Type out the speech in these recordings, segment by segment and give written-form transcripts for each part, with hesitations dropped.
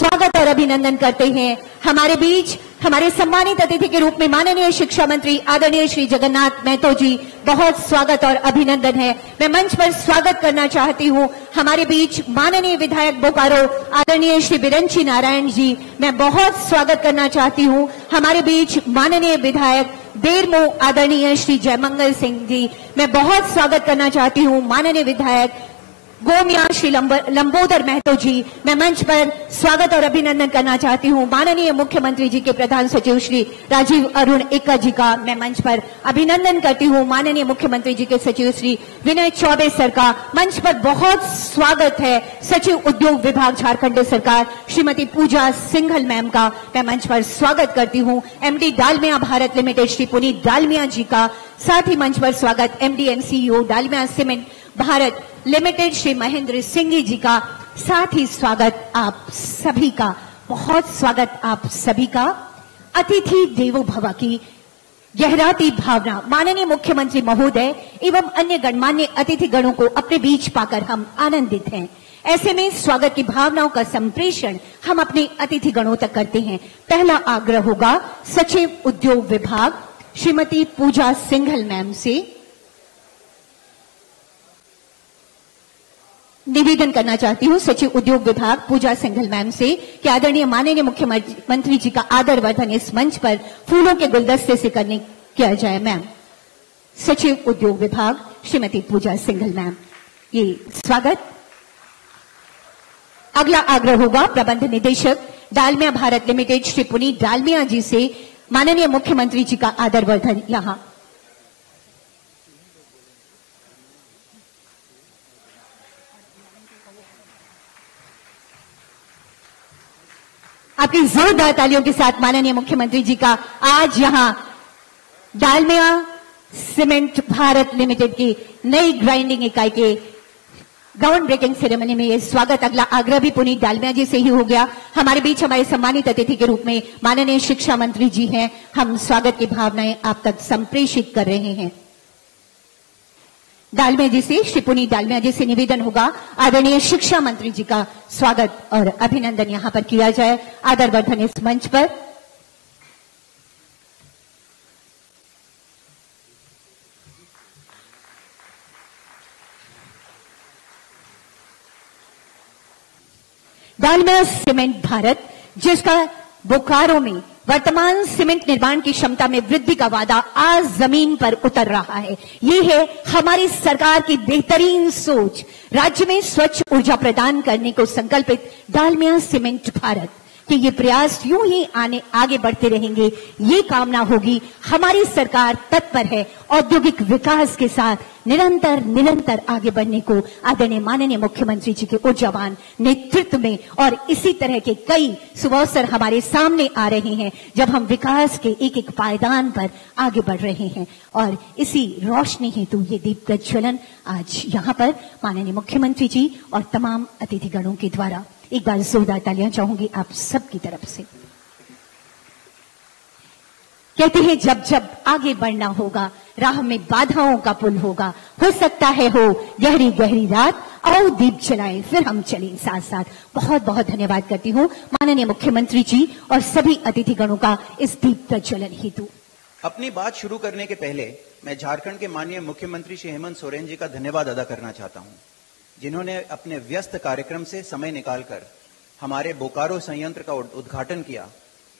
स्वागत और अभिनंदन करते हैं। हमारे बीच हमारे सम्मानित अतिथि के रूप में माननीय शिक्षा मंत्री आदरणीय श्री जगन्नाथ महतो जी, बहुत स्वागत और अभिनंदन है। मैं मंच पर स्वागत करना चाहती हूं हमारे बीच माननीय विधायक बोकारो आदरणीय श्री बिरंची नारायण जी। मैं बहुत स्वागत करना चाहती हूं हमारे बीच माननीय विधायक बेरमो आदरणीय श्री जयमंगल सिंह जी। मैं बहुत स्वागत करना चाहती हूं माननीय विधायक गोमिया श्री लंबोदर महतो जी। मैं मंच पर स्वागत और अभिनंदन करना चाहती हूं माननीय मुख्यमंत्री जी के प्रधान सचिव श्री राजीव अरुण एक्का जी का। मैं मंच पर अभिनंदन करती हूं माननीय मुख्यमंत्री जी के सचिव श्री विनय चौबे सर का। मंच पर बहुत स्वागत है सचिव उद्योग विभाग झारखंड सरकार श्रीमती पूजा सिंघल मैम का। मैं मंच पर स्वागत करती हूं एमडी डालमिया भारत लिमिटेड श्री पुनीत डालमिया जी का। साथ ही मंच पर स्वागत MD and CEO Dalmia cement Bharat limited Shri Mahendra Singh ji का। साथ ही स्वागत आप सभी का, बहुत स्वागत आप सभी का। अतिथि देवो भव की गहराती भावना माननीय मुख्यमंत्री महोदय एवं अन्य गणमान्य अतिथि गणों को अपने बीच पाकर हम आनंदित हैं। ऐसे में स्वागत की भावनाओं का संप्रेषण हम अपने अतिथि गणों तक करते हैं। पहला आग्रह होगा सचिव उद्योग विभाग श्रीमती पूजा सिंघल मैम से। निवेदन करना चाहती हूं सचिव उद्योग विभाग पूजा सिंघल मैम से कि आदरणीय माननीय मुख्यमंत्री जी का आदर वर्धन इस मंच पर फूलों के गुलदस्ते से किया जाए। मैम, सचिव उद्योग विभाग श्रीमती पूजा सिंघल मैम, ये स्वागत। अगला आग्रह होगा प्रबंध निदेशक डालमिया भारत लिमिटेड श्री पुनीत डालमिया जी से। माननीय मुख्यमंत्री जी का आदर वर्धन यहां। आपकी जोरदार तालियों के साथ माननीय मुख्यमंत्री जी का आज यहां डालमिया सीमेंट भारत लिमिटेड की नई ग्राइंडिंग इकाई के ग्राउंड ब्रेकिंग सेरेमनी में यह स्वागत। अगला आग्रह भी पुनीत डालमिया जी से ही हो गया। हमारे बीच हमारे सम्मानित अतिथि के रूप में माननीय शिक्षा मंत्री जी हैं। हम स्वागत की भावनाएं आप तक संप्रेषित कर रहे हैं। डालमिया जी से, श्री पुनीत डालमिया जी से निवेदन होगा आदरणीय शिक्षा मंत्री जी का स्वागत और अभिनंदन यहां पर किया जाए। आदर वर्धन इस मंच पर। डालमिया सीमेंट भारत, जिसका बोकारो में वर्तमान सीमेंट निर्माण की क्षमता में वृद्धि का वादा आज जमीन पर उतर रहा है। ये है हमारी सरकार की बेहतरीन सोच। राज्य में स्वच्छ ऊर्जा प्रदान करने को संकल्पित डालमिया सीमेंट भारत कि ये प्रयास यूं ही आगे बढ़ते रहेंगे, ये कामना होगी। हमारी सरकार तत्पर है औद्योगिक विकास के साथ निरंतर आगे बढ़ने को आदरणीय माननीय मुख्यमंत्री जी के ऊर्जावान नेतृत्व में। और इसी तरह के कई सुअवसर हमारे सामने आ रहे हैं जब हम विकास के एक एक पायदान पर आगे बढ़ रहे हैं। और इसी रोशनी हेतु ये दीप प्रज्वलन आज यहाँ पर माननीय मुख्यमंत्री जी और तमाम अतिथिगणों के द्वारा। एक बार जोरदार तालियां चाहूंगी आप सबकी तरफ से। कहते हैं जब जब आगे बढ़ना होगा राह में बाधाओं का पुल होगा। हो सकता है हो गहरी गहरी रात, आओ दीप जलाएं फिर हम चलें साथ साथ। बहुत बहुत धन्यवाद करती हूं माननीय मुख्यमंत्री जी और सभी अतिथिगणों का इस दीप प्रज्वलन हेतु। अपनी बात शुरू करने के पहले मैं झारखंड के माननीय मुख्यमंत्री श्री हेमंत सोरेन जी का धन्यवाद अदा करना चाहता हूं, जिन्होंने अपने व्यस्त कार्यक्रम से समय निकालकर हमारे बोकारो संयंत्र का उद्घाटन किया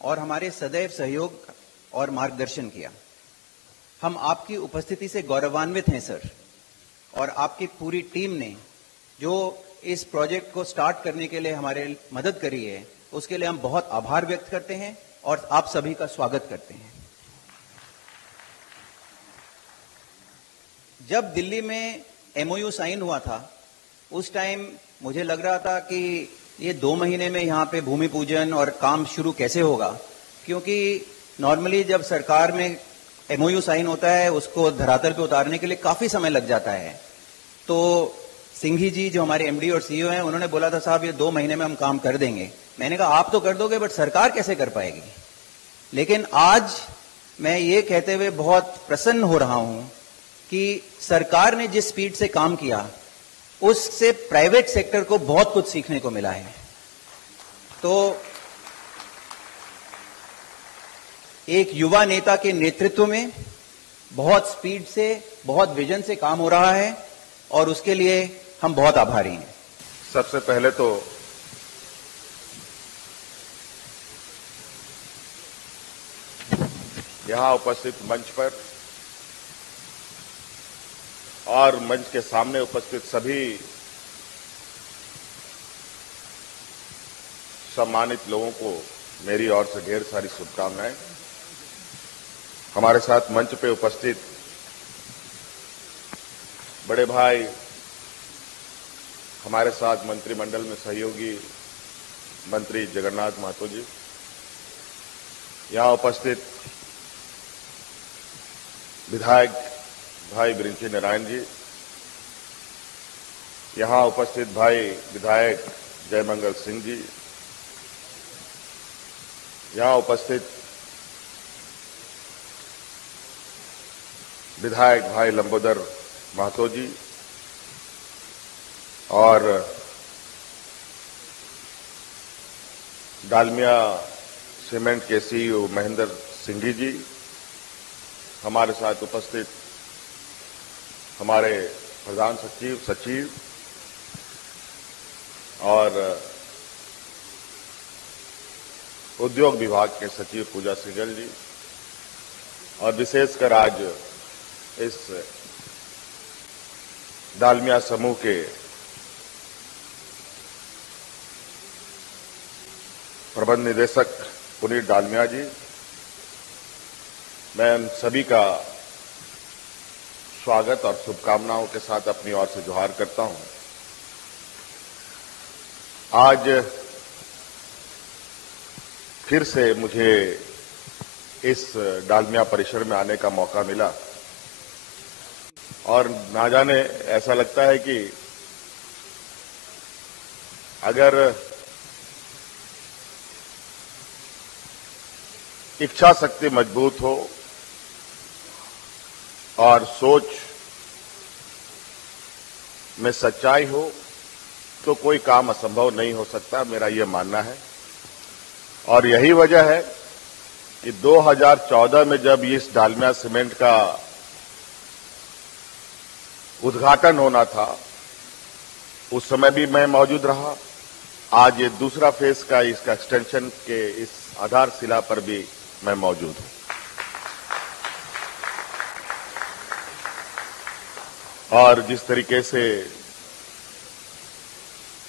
और हमारे सदैव सहयोग और मार्गदर्शन किया। हम आपकी उपस्थिति से गौरवान्वित हैं सर, और आपकी पूरी टीम ने जो इस प्रोजेक्ट को स्टार्ट करने के लिए हमारे मदद करी है, उसके लिए हम बहुत आभार व्यक्त करते हैं और आप सभी का स्वागत करते हैं। जब दिल्ली में एमओयू साइन हुआ था, उस टाइम मुझे लग रहा था कि ये 2 महीने में यहाँ पे भूमि पूजन और काम शुरू कैसे होगा, क्योंकि नॉर्मली जब सरकार में एमओयू साइन होता है उसको धरातल पे उतारने के लिए काफी समय लग जाता है। तो सिंघी जी जो हमारे एमडी और सीईओ हैं, उन्होंने बोला था साहब ये 2 महीने में हम काम कर देंगे। मैंने कहा आप तो कर दोगे बट सरकार कैसे कर पाएगी। लेकिन आज मैं ये कहते हुए बहुत प्रसन्न हो रहा हूं कि सरकार ने जिस स्पीड से काम किया उससे प्राइवेट सेक्टर को बहुत कुछ सीखने को मिला है। तो एक युवा नेता के नेतृत्व में बहुत स्पीड से, बहुत विजन से काम हो रहा है और उसके लिए हम बहुत आभारी हैं। सबसे पहले तो यहां उपस्थित मंच पर और मंच के सामने उपस्थित सभी सम्मानित लोगों को मेरी ओर से ढेर सारी शुभकामनाएं। हमारे साथ मंच पे उपस्थित बड़े भाई, हमारे साथ मंत्रिमंडल में सहयोगी मंत्री जगन्नाथ महतो जी, यहां उपस्थित विधायक भाई बिरिंची नारायण जी, यहां उपस्थित भाई विधायक जयमंगल सिंह जी, यहां उपस्थित विधायक भाई लंबोदर महतो जी और डालमिया सीमेंट के सीईओ महेंद्र सिंघी जी, हमारे साथ उपस्थित हमारे प्रधान सचिव और उद्योग विभाग के सचिव पूजा सिंघल जी, और विशेषकर आज इस डालमिया समूह के प्रबंध निदेशक पुनीत डालमिया जी, मैं उन सभी का स्वागत और शुभकामनाओं के साथ अपनी ओर से जोहार करता हूं। आज फिर से मुझे इस डालमिया परिसर में आने का मौका मिला और ना जाने ऐसा लगता है कि अगर इच्छा शक्ति मजबूत हो और सोच में सच्चाई हो तो कोई काम असंभव नहीं हो सकता, मेरा यह मानना है। और यही वजह है कि 2014 में जब इस डालमिया सीमेंट का उद्घाटन होना था, उस समय भी मैं मौजूद रहा। आज ये दूसरा फेज का इसका एक्सटेंशन के इस आधारशिला पर भी मैं मौजूद हूं। और जिस तरीके से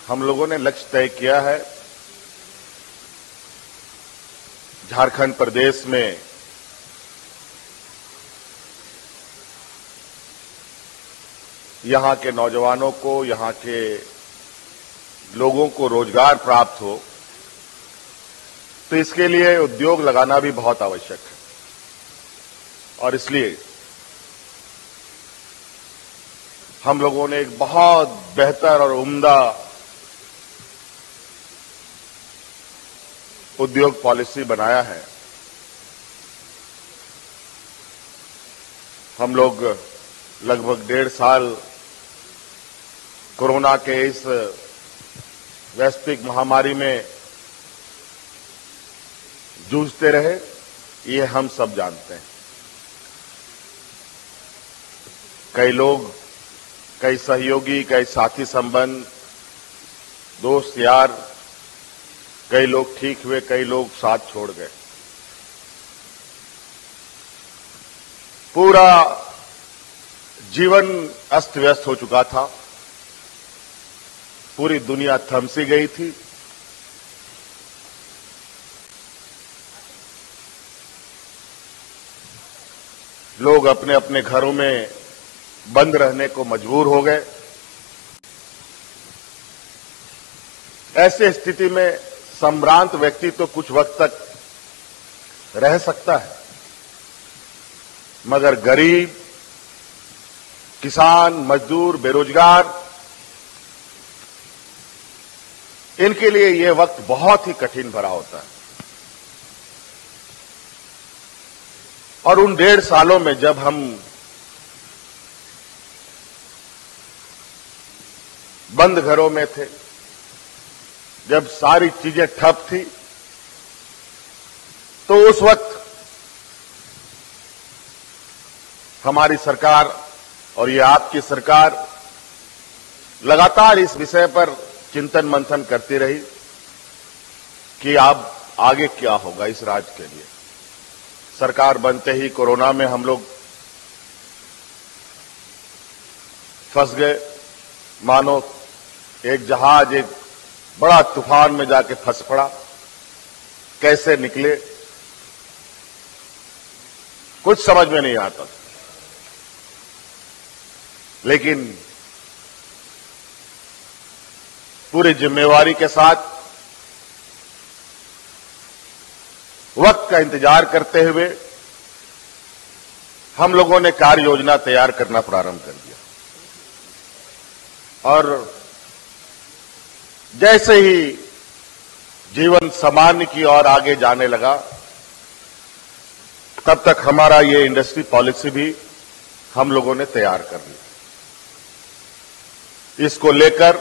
हम लोगों ने लक्ष्य तय किया है, झारखंड प्रदेश में यहां के नौजवानों को, यहां के लोगों को रोजगार प्राप्त हो, तो इसके लिए उद्योग लगाना भी बहुत आवश्यक है। और इसलिए हम लोगों ने एक बहुत बेहतर और उम्दा उद्योग पॉलिसी बनाया है। हम लोग लगभग 1.5 साल कोरोना के इस वैश्विक महामारी में जूझते रहे, ये हम सब जानते हैं। कई लोग, कई सहयोगी, कई साथी संबंध, दोस्त यार, कई लोग ठीक हुए, कई लोग साथ छोड़ गए। पूरा जीवन अस्त व्यस्त हो चुका था, पूरी दुनिया थमसी गई थी। लोग अपने अपने घरों में बंद रहने को मजबूर हो गए। ऐसे स्थिति में संभ्रांत व्यक्ति तो कुछ वक्त तक रह सकता है, मगर गरीब, किसान, मजदूर, बेरोजगार, इनके लिए यह वक्त बहुत ही कठिन भरा होता है। और उन 1.5 सालों में जब हम बंद घरों में थे, जब सारी चीजें ठप थी, तो उस वक्त हमारी सरकार और ये आपकी सरकार लगातार इस विषय पर चिंतन मंथन करती रही कि अब आगे क्या होगा इस राज्य के लिए। सरकार बनते ही कोरोना में हम लोग फंस गए, मानो एक जहाज एक बड़ा तूफान में जाके फंस पड़ा। कैसे निकले कुछ समझ में नहीं आता, लेकिन पूरी जिम्मेवारी के साथ वक्त का इंतजार करते हुए हम लोगों ने कार्य योजना तैयार करना प्रारंभ कर दिया। और जैसे ही जीवन सामान्य की ओर आगे जाने लगा, तब तक हमारा ये इंडस्ट्री पॉलिसी भी हम लोगों ने तैयार कर ली। इसको लेकर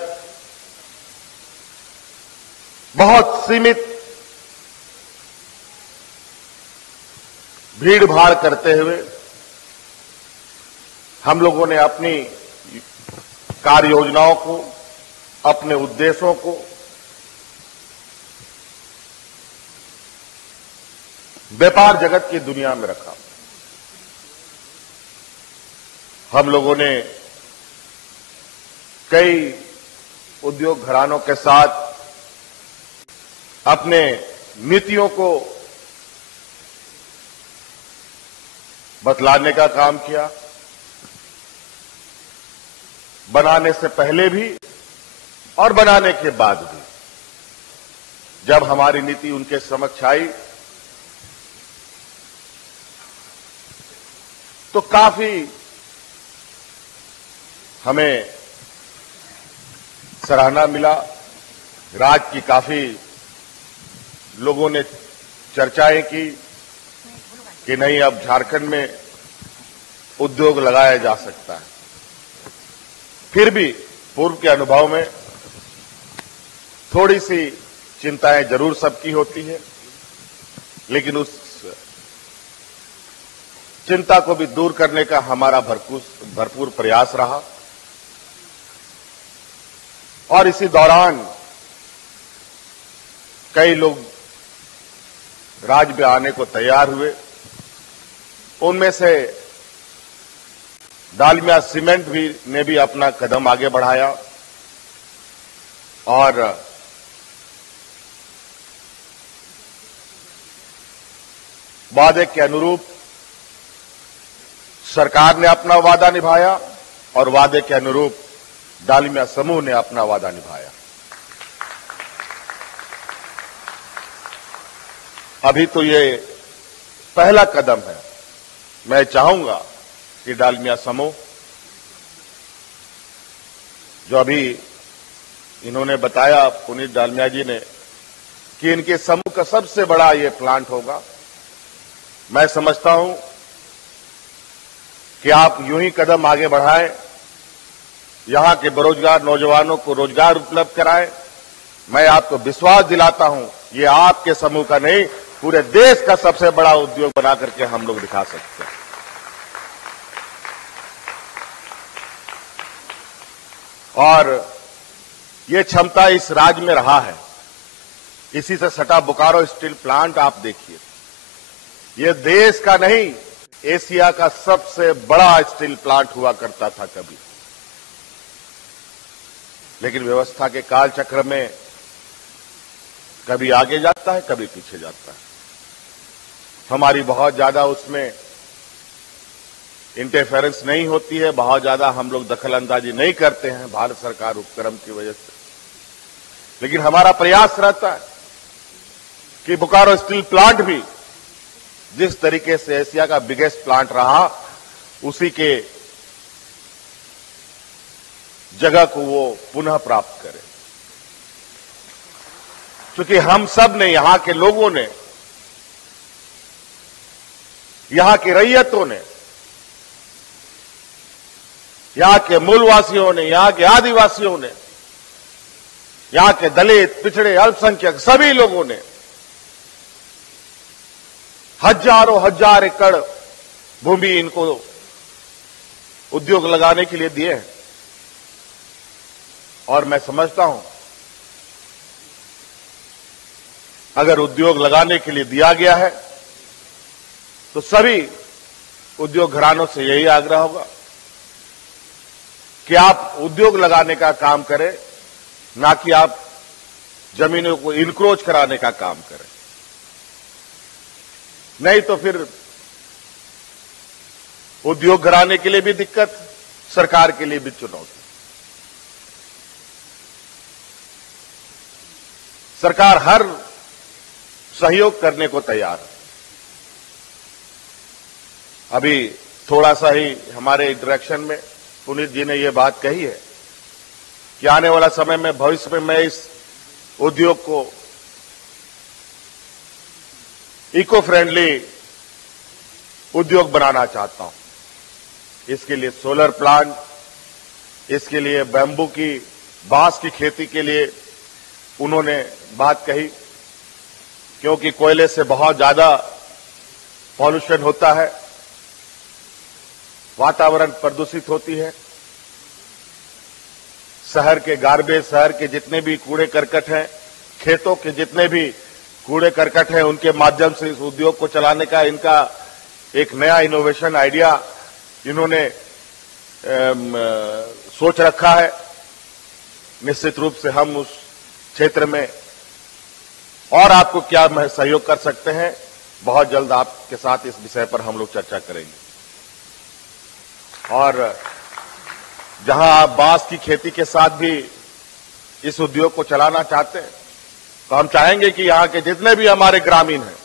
बहुत सीमित भीड़ भाड़ करते हुए हम लोगों ने अपनी कार्य योजनाओं को, अपने उद्देश्यों को व्यापार जगत की दुनिया में रखा। हम लोगों ने कई उद्योग घरानों के साथ अपने नीतियों को बतलाने का काम किया, बनाने से पहले भी और बनाने के बाद भी। जब हमारी नीति उनके समक्ष आई तो काफी हमें सराहना मिला। राज्य की काफी लोगों ने चर्चाएं की कि नहीं, अब झारखंड में उद्योग लगाया जा सकता है। फिर भी पूर्व के अनुभव में थोड़ी सी चिंताएं जरूर सबकी होती है, लेकिन उस चिंता को भी दूर करने का हमारा भरपूर प्रयास रहा। और इसी दौरान कई लोग राज्य में आने को तैयार हुए। उनमें से डालमिया सीमेंट ने भी अपना कदम आगे बढ़ाया और वादे के अनुरूप सरकार ने अपना वादा निभाया और वादे के अनुरूप डालमिया समूह ने अपना वादा निभाया। अभी तो ये पहला कदम है। मैं चाहूंगा कि डालमिया समूह, जो अभी इन्होंने बताया पुनीत डालमिया जी ने, कि इनके समूह का सबसे बड़ा ये प्लांट होगा। मैं समझता हूं कि आप यूं ही कदम आगे बढ़ाएं, यहां के बेरोजगार नौजवानों को रोजगार उपलब्ध कराएं। मैं आपको विश्वास दिलाता हूं, ये आपके समूह का नहीं, पूरे देश का सबसे बड़ा उद्योग बना करके हम लोग दिखा सकते हैं। और ये क्षमता इस राज्य में रहा है। इसी से सटा बोकारो स्टील प्लांट आप देखिए, ये देश का नहीं, एशिया का सबसे बड़ा स्टील प्लांट हुआ करता था कभी। लेकिन व्यवस्था के काल चक्र में कभी आगे जाता है, कभी पीछे जाता है। हमारी बहुत ज्यादा उसमें इंटरफेरेंस नहीं होती है, बहुत ज्यादा हम लोग दखल अंदाजी नहीं करते हैं भारत सरकार उपक्रम की वजह से। लेकिन हमारा प्रयास रहता है कि बोकारो स्टील प्लांट भी जिस तरीके से एशिया का बिगेस्ट प्लांट रहा, उसी के जगह को वो पुनः प्राप्त करे। क्योंकि हम सब ने, यहां के लोगों ने, यहां की रैयतों ने, यहां के मूलवासियों ने, यहां के आदिवासियों ने यहां के दलित, पिछड़े, अल्पसंख्यक सभी लोगों ने हजारों हजार एकड़ भूमि इनको उद्योग लगाने के लिए दिए हैं। और मैं समझता हूं अगर उद्योग लगाने के लिए दिया गया है तो सभी उद्योग घरानों से यही आग्रह होगा कि आप उद्योग लगाने का काम करें, ना कि आप जमीनों को इनक्रोच कराने का काम करें। नहीं तो फिर उद्योग घराने के लिए भी दिक्कत, सरकार के लिए भी चुनौती। सरकार हर सहयोग करने को तैयार है। अभी थोड़ा सा ही हमारे इंटरेक्शन में पुनीत जी ने यह बात कही है कि आने वाला समय में, भविष्य में मैं इस उद्योग को इको फ्रेंडली उद्योग बनाना चाहता हूं। इसके लिए सोलर प्लांट, इसके लिए बैम्बू की, बांस की खेती के लिए उन्होंने बात कही, क्योंकि कोयले से बहुत ज्यादा पॉल्यूशन होता है, वातावरण प्रदूषित होती है। शहर के गार्बेज, शहर के जितने भी कूड़े करकट हैं, खेतों के जितने भी कूड़े करकट हैं, उनके माध्यम से इस उद्योग को चलाने का इनका एक नया इनोवेशन आइडिया इन्होंने सोच रखा है। निश्चित रूप से हम उस क्षेत्र में और आपको क्या सहयोग कर सकते हैं, बहुत जल्द आपके साथ इस विषय पर हम लोग चर्चा करेंगे। और जहां आप बांस की खेती के साथ भी इस उद्योग को चलाना चाहते हैं, तो हम चाहेंगे कि यहां के जितने भी हमारे ग्रामीण हैं,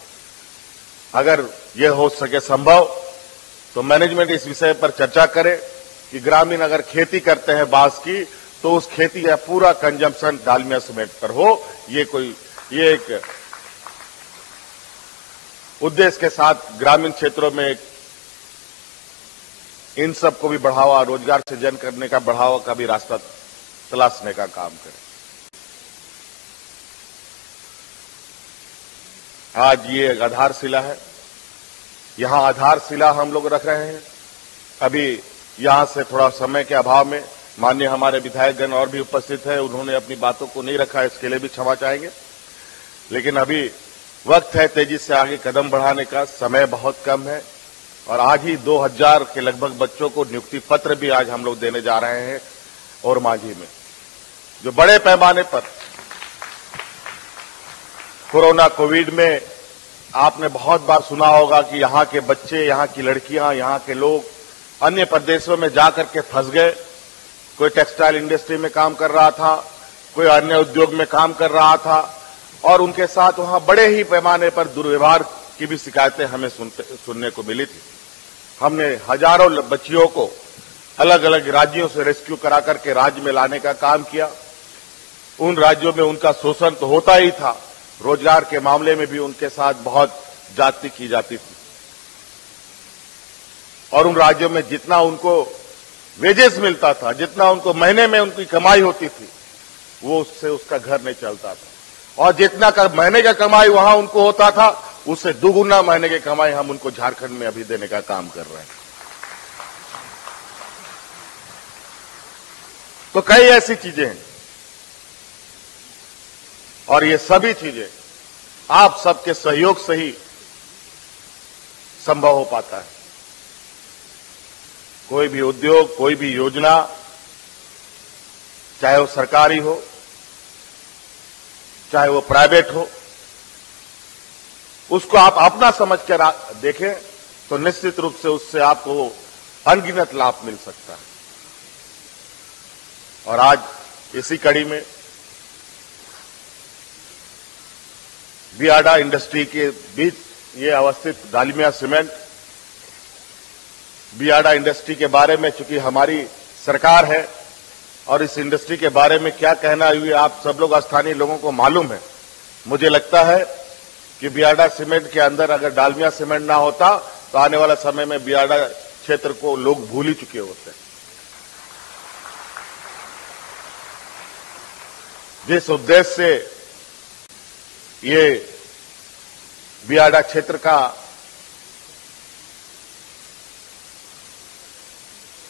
अगर यह हो सके संभव, तो मैनेजमेंट इस विषय पर चर्चा करे कि ग्रामीण अगर खेती करते हैं बांस की, तो उस खेती का पूरा कंजम्पशन डालमिया सीमेंट पर हो। ये एक उद्देश्य के साथ ग्रामीण क्षेत्रों में इन सबको भी बढ़ावा, रोजगार सृजन करने का, बढ़ावा का भी रास्ता तलाशने का काम करें। आज ये एक आधारशिला है, यहां आधारशिला हम लोग रख रहे हैं। अभी यहां से थोड़ा समय के अभाव में माननीय हमारे विधायकगण और भी उपस्थित है, उन्होंने अपनी बातों को नहीं रखा, इसके लिए भी क्षमा चाहेंगे। लेकिन अभी वक्त है तेजी से आगे कदम बढ़ाने का, समय बहुत कम है। और आज ही 2000 के लगभग बच्चों को नियुक्ति पत्र भी आज हम लोग देने जा रहे हैं और माझी में, जो बड़े पैमाने पर कोरोना कोविड में आपने बहुत बार सुना होगा कि यहां के बच्चे, यहां की लड़कियां, यहां के लोग अन्य प्रदेशों में जाकर के फंस गए। कोई टेक्सटाइल इंडस्ट्री में काम कर रहा था, कोई अन्य उद्योग में काम कर रहा था, और उनके साथ वहां बड़े ही पैमाने पर दुर्व्यवहार की भी शिकायतें हमें सुनने को मिली थी। हमने हजारों बच्चियों को अलग अलग राज्यों से रेस्क्यू करा करके राज्य में लाने का काम किया। उन राज्यों में उनका शोषण तो होता ही था, रोजगार के मामले में भी उनके साथ बहुत जाति की जाती थी। और उन राज्यों में जितना उनको वेजेस मिलता था, जितना उनको महीने में उनकी कमाई होती थी, वो उससे उसका घर नहीं चलता था। और जितना महीने का कमाई वहां उनको होता था, उससे दुगुना महीने की कमाई हम उनको झारखंड में अभी देने का काम कर रहे हैं। तो कई ऐसी चीजें हैं, और ये सभी चीजें आप सबके सहयोग से ही संभव हो पाता है। कोई भी उद्योग, कोई भी योजना, चाहे वो सरकारी हो, चाहे वो प्राइवेट हो, उसको आप अपना समझ कर देखें तो निश्चित रूप से उससे आपको अनगिनत लाभ मिल सकता है। और आज इसी कड़ी में बियाडा इंडस्ट्री के बीच ये अवस्थित डालमिया सीमेंट, बियाडा इंडस्ट्री के बारे में चूंकि हमारी सरकार है और इस इंडस्ट्री के बारे में क्या कहना हुई आप सब लोग स्थानीय लोगों को मालूम है। मुझे लगता है कि बियाडा सीमेंट के अंदर अगर डालमिया सीमेंट ना होता तो आने वाला समय में बियाडा क्षेत्र को लोग भूल ही चुके होते। जिस उद्देश्य से ये बियाडा क्षेत्र का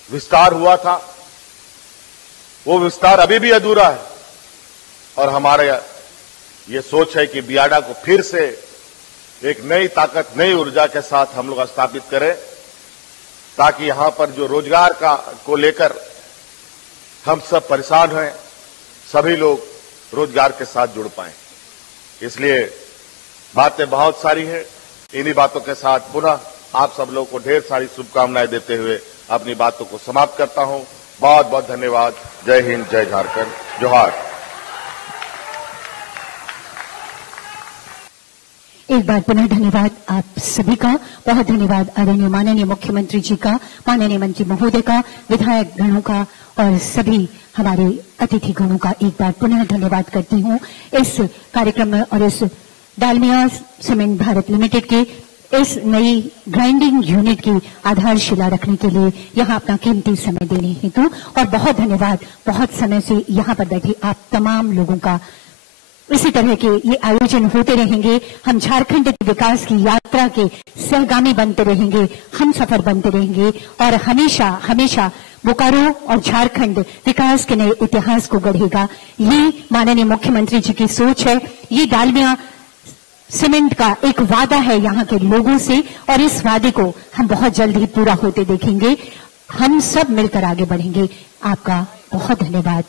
विस्तार हुआ था, वो विस्तार अभी भी अधूरा है और हमारे ये सोच है कि बियाडा को फिर से एक नई ताकत, नई ऊर्जा के साथ हम लोग स्थापित करें, ताकि यहां पर जो रोजगार को लेकर हम सब परेशान हैं, सभी लोग रोजगार के साथ जुड़ पाएं। इसलिए बातें बहुत सारी हैं। इन्हीं बातों के साथ पुनः आप सब लोगों को ढेर सारी शुभकामनाएं देते हुए अपनी बातों को समाप्त करता हूं। बहुत बहुत धन्यवाद। जय हिंद, जय झारखंड, जोहार। एक बार पुनः धन्यवाद आप सभी का। बहुत धन्यवाद आदरणीय माननीय मुख्यमंत्री जी का, माननीय मंत्री महोदय का, विधायक गणों का और सभी हमारे अतिथि गणों का एक बार पुनः धन्यवाद करती हूं। इस कार्यक्रम में और इस डालमिया सीमेंट भारत लिमिटेड के इस नई ग्राइंडिंग यूनिट की आधारशिला रखने के लिए यहां अपना कीमती समय देने हेतु, और बहुत धन्यवाद बहुत समय से यहां पर बैठे आप तमाम लोगों का। इसी तरह के ये आयोजन होते रहेंगे। हम झारखंड के विकास की यात्रा के सहगामी बनते रहेंगे, हम सफर बनते रहेंगे और हमेशा हमेशा बोकारो और झारखंड विकास के नए इतिहास को गढ़ेगा। ये माननीय मुख्यमंत्री जी की सोच है। ये डालमिया सीमेंट का एक वादा है यहां के लोगों से और इस वादे को हम बहुत जल्द ही पूरा होते देखेंगे। हम सब मिलकर आगे बढ़ेंगे। आपका बहुत धन्यवाद।